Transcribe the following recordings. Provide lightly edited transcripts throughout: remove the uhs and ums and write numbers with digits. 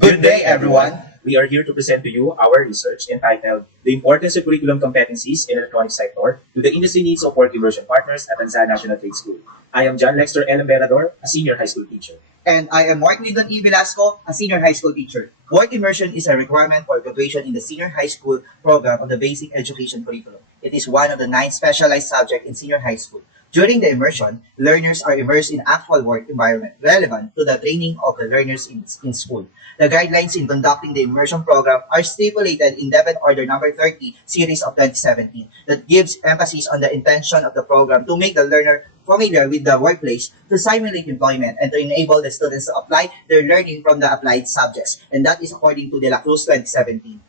Good day, everyone. We are here to present to you our research entitled The Importance of Curriculum Competencies in Electronic Sector to the Industry Needs of Work Immersion Partners at Tanza National Trade School. I am John Lexter Emberador, a senior high school teacher. And I am Lyndon Velasco, a senior high school teacher. Work immersion is a requirement for graduation in the senior high school program of the basic education curriculum. It is one of the 9 specialized subjects in senior high school. During the immersion, learners are immersed in actual work environment relevant to the training of the learners in school. The guidelines in conducting the immersion program are stipulated in Debit Order Number 30, Series of 2017, that gives emphasis on the intention of the program to make the learner familiar with the workplace, to simulate employment, and to enable the students to apply their learning from the applied subjects. And that is according to De La Cruz 2017.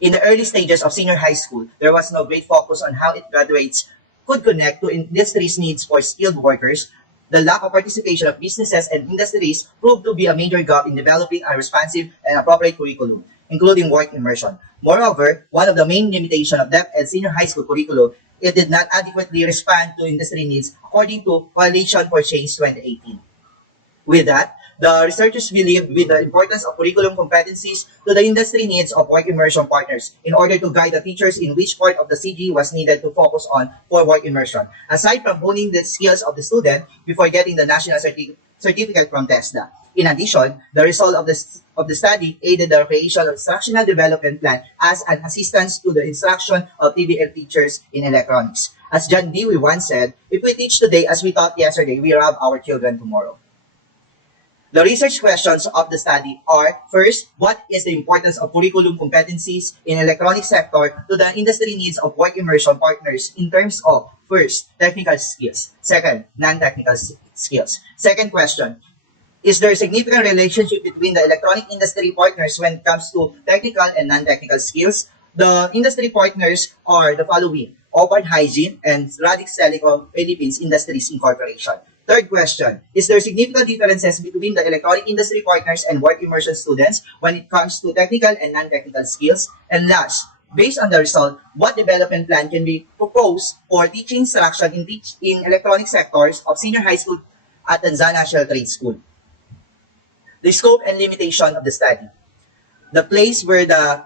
In the early stages of senior high school, there was no great focus on how its graduates could connect to industry's needs for skilled workers. The lack of participation of businesses and industries proved to be a major gap in developing a responsive and appropriate curriculum, including work immersion. Moreover, one of the main limitations of DepEd senior high school curriculum, it did not adequately respond to industry needs according to Coalition for Change 2018. With that, the researchers believe with the importance of curriculum competencies to the industry needs of work immersion partners in order to guide the teachers in which part of the CG was needed to focus on for work immersion, aside from honing the skills of the student before getting the national certificate from TESDA. In addition, the result of the study aided the creation of Instructional Development Plan as an assistance to the instruction of TVL teachers in electronics. As John Dewey once said, if we teach today as we taught yesterday, we rob our children tomorrow. The research questions of the study are, first, what is the importance of curriculum competencies in electronic sector to the industry needs of work immersion partners in terms of, first, technical skills, second, non-technical skills. Second question, is there a significant relationship between the electronic industry partners when it comes to technical and non-technical skills? The industry partners are the following: Ophardt Hygiene and Radix Telecom Philippines Industries Incorporation. Third question, is there significant differences between the electronic industry partners and work immersion students when it comes to technical and non-technical skills? And last, based on the result, what development plan can be proposed for teaching instruction in electronic sectors of senior high school at Tanza National Trade School? The scope and limitation of the study. The place where the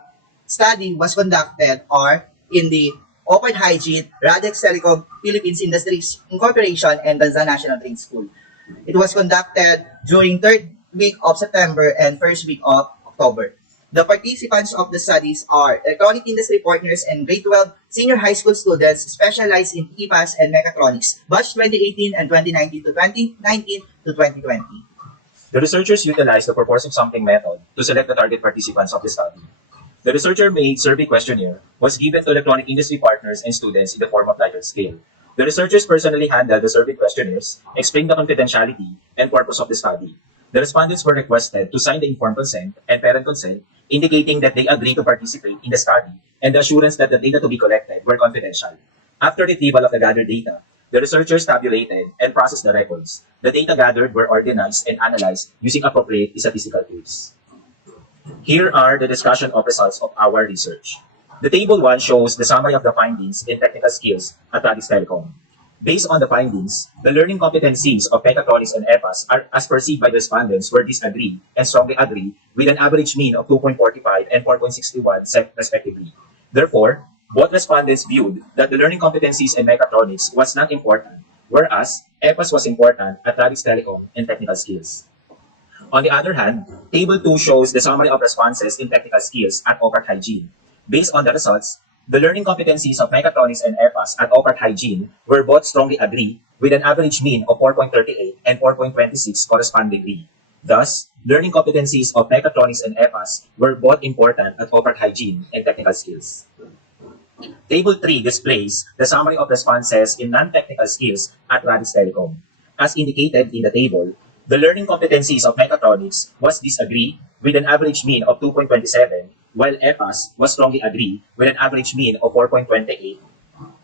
study was conducted are in the Ophardt Hygiene, Radix Telecom Philippines Industries Incorporation, and Tanza National Trade School. It was conducted during 3rd week of September and 1st week of October. The participants of the studies are electronic industry partners and grade 12 senior high school students specialized in EPAS and Mechatronics, batch 2018 and 2019 to 2019 to 2020. The researchers utilized the purposive sampling method to select the target participants of the study. The researcher-made survey questionnaire was given to electronic industry partners and students in the form of Likert scale. The researchers personally handled the survey questionnaires, explained the confidentiality and purpose of the study. The respondents were requested to sign the informed consent and parent consent, indicating that they agree to participate in the study and the assurance that the data to be collected were confidential. After retrieval of the gathered data, the researchers tabulated and processed the records. The data gathered were organized and analyzed using appropriate statistical tools. Here are the discussion of results of our research. The table 1 shows the summary of the findings in technical skills at Radix Telecom. Based on the findings, the learning competencies of Mechatronics and EPAS are, as perceived by the respondents, were disagree and strongly agree with an average mean of 2.45 and 4.61 respectively. Therefore, both respondents viewed that the learning competencies in Mechatronics was not important, whereas EPAS was important at Radix Telecom and technical skills. On the other hand, Table 2 shows the summary of responses in technical skills at Ophardt Hygiene. Based on the results, the learning competencies of Mechatronics and EPAS at Ophardt Hygiene were both strongly agree with an average mean of 4.38 and 4.26 correspondingly. Thus, learning competencies of Mechatronics and EPAS were both important at Ophardt Hygiene and technical skills. Table 3 displays the summary of responses in non-technical skills at Radix Telecom. As indicated in the table, the learning competencies of Mechatronics was disagree with an average mean of 2.27, while EPAS was strongly agree with an average mean of 4.28.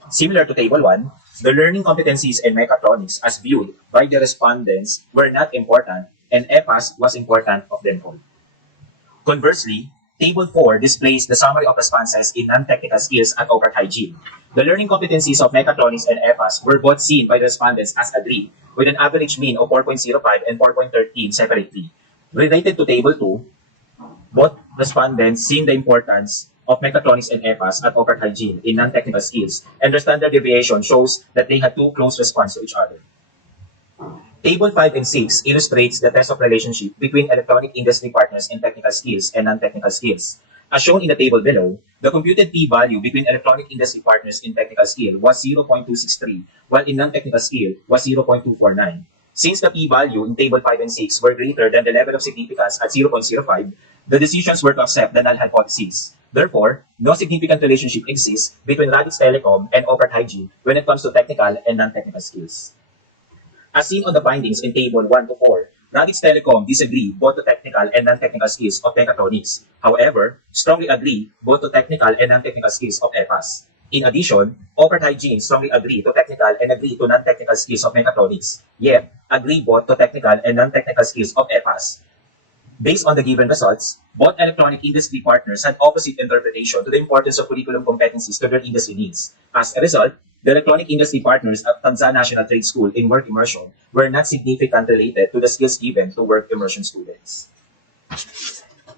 Similar to Table 1, the learning competencies in Mechatronics as viewed by the respondents were not important, and EPAS was important of them all. Conversely, Table 4 displays the summary of responses in non-technical skills at Ophardt Hygiene. The learning competencies of Mechatronics and EPAS were both seen by the respondents as agree, with an average mean of 4.05 and 4.13 separately. Related to Table 2, Both respondents seen the importance of Mechatronics and EPAS at Ophardt Hygiene in non-technical skills, and their standard deviation shows that they had too close response to each other. Table 5 and 6 illustrates the test of relationship between electronic industry partners in technical skills and non-technical skills. As shown in the table below, the computed p-value between electronic industry partners in technical skill was 0.263, while in non-technical skill was 0.249. Since the p-value in table 5 and 6 were greater than the level of significance at 0.05, the decisions were to accept the null hypothesis. Therefore, no significant relationship exists between Radix Telecom and Ophardt Hygiene when it comes to technical and non-technical skills. As seen on the findings in Table 1 to 4, Radix Telecom disagree both to technical and non-technical skills of mechatronics. However, strongly agree both to technical and non-technical skills of EPAS. In addition, Ophardt Hygiene strongly agree to technical and agree to non-technical skills of mechatronics, yet agree both to technical and non-technical skills of EPAS. Based on the given results, both electronic industry partners had opposite interpretation to the importance of curriculum competencies to their industry needs. As a result, the electronic industry partners at Tanza National Trade School in work immersion were not significantly related to the skills given to work immersion students.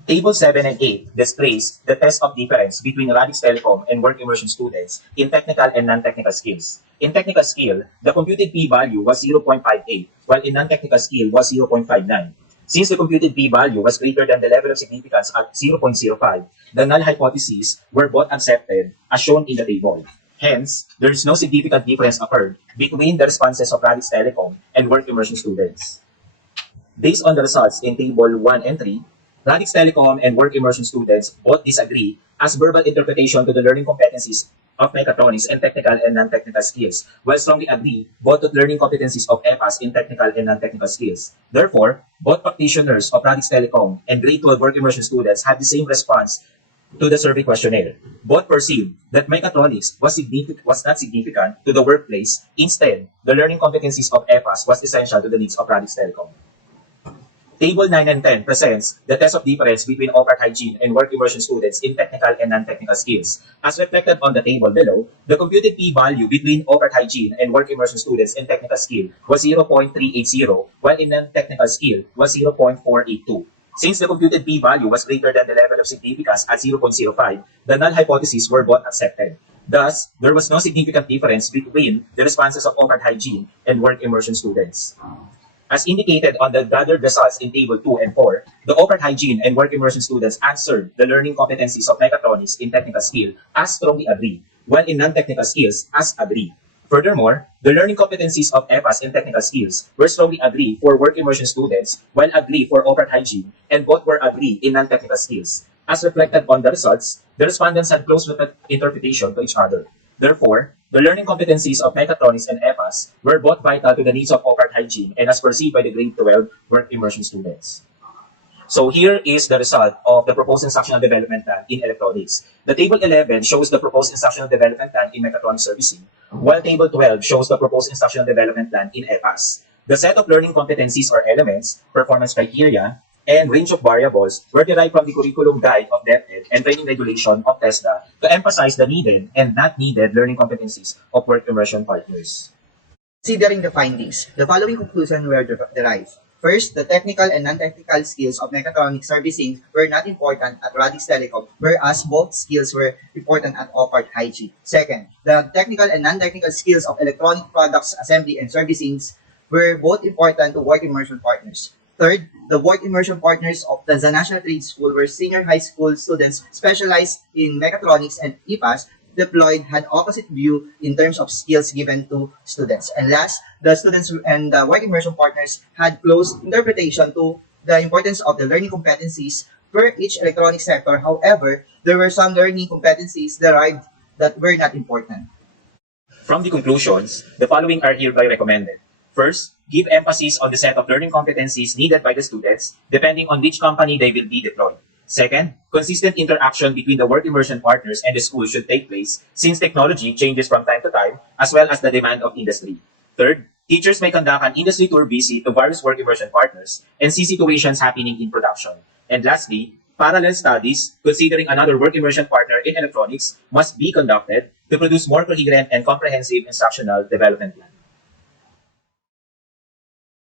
Table 7 and 8 displays the test of difference between Radix Telecom and work immersion students in technical and non-technical skills. In technical skill, the computed p-value was 0.58, while in non-technical skill was 0.59. Since the computed p-value was greater than the level of significance at 0.05, the null hypotheses were both accepted as shown in the table. Hence, there is no significant difference occurred between the responses of Radix Telecom and work immersion students. Based on the results in Table 1 and 3, Radix Telecom and work immersion students both disagree as verbal interpretation to the learning competencies of mechatronics and technical and non-technical skills, while strongly agree both to learning competencies of EPAS in technical and non-technical skills. Therefore, both practitioners of Radix Telecom and grade 12 work immersion students had the same response to the survey questionnaire. Both perceived that mechatronics was not significant to the workplace. Instead, the learning competencies of EPAS was essential to the needs of Radix Telecom. Table 9 and 10 presents the test of difference between Ophardt Hygiene and work immersion students in technical and non-technical skills. As reflected on the table below, the computed p-value between Ophardt Hygiene and work immersion students in technical skill was 0.380, while in non-technical skill was 0.482. Since the computed p-value was greater than the level of significance at 0.05, the null hypotheses were both accepted. Thus, there was no significant difference between the responses of Ophardt Hygiene and work immersion students. As indicated on the gathered results in Table 2 and 4, the Ophardt Hygiene and work immersion students answered the learning competencies of mechatronics in technical skill as strongly agree, while in non-technical skills as agree. Furthermore, the learning competencies of EPAS in technical skills were strongly agree for work immersion students, while agree for Ophardt Hygiene, and both were agree in non-technical skills. As reflected on the results, the respondents had close interpretation to each other. Therefore, the learning competencies of mechatronics and EPAS were both vital to the needs of Ophardt Hygiene and as perceived by the grade 12 work immersion students. So here is the result of the proposed instructional development plan in electronics. The table 11 shows the proposed instructional development plan in mechatronics servicing, while table 12 shows the proposed instructional development plan in EPAS. The set of learning competencies or elements, performance criteria, and range of variables were derived from the curriculum guide of DepEd and training regulation of TESDA to emphasize the needed and not needed learning competencies of work immersion partners. Considering the findings, the following conclusions were derived. First, the technical and non-technical skills of mechatronics servicing were not important at Radix Telecom, whereas both skills were important at Ophardt Hygiene. Second, the technical and non-technical skills of electronic products assembly and servicing were both important to work immersion partners. Third, the work immersion partners of the National Trade School were senior high school students specialized in mechatronics and EPAS deployed had opposite view in terms of skills given to students. And last, the students and the work immersion partners had close interpretation to the importance of the learning competencies per each electronic sector. However, there were some learning competencies derived that were not important. From the conclusions, the following are hereby recommended. First, give emphasis on the set of learning competencies needed by the students, depending on which company they will be deployed. Second, consistent interaction between the work immersion partners and the school should take place since technology changes from time to time, as well as the demand of industry. Third, teachers may conduct an industry tour visit to various work immersion partners and see situations happening in production. And lastly, parallel studies considering another work immersion partner in electronics must be conducted to produce more coherent and comprehensive instructional development plan.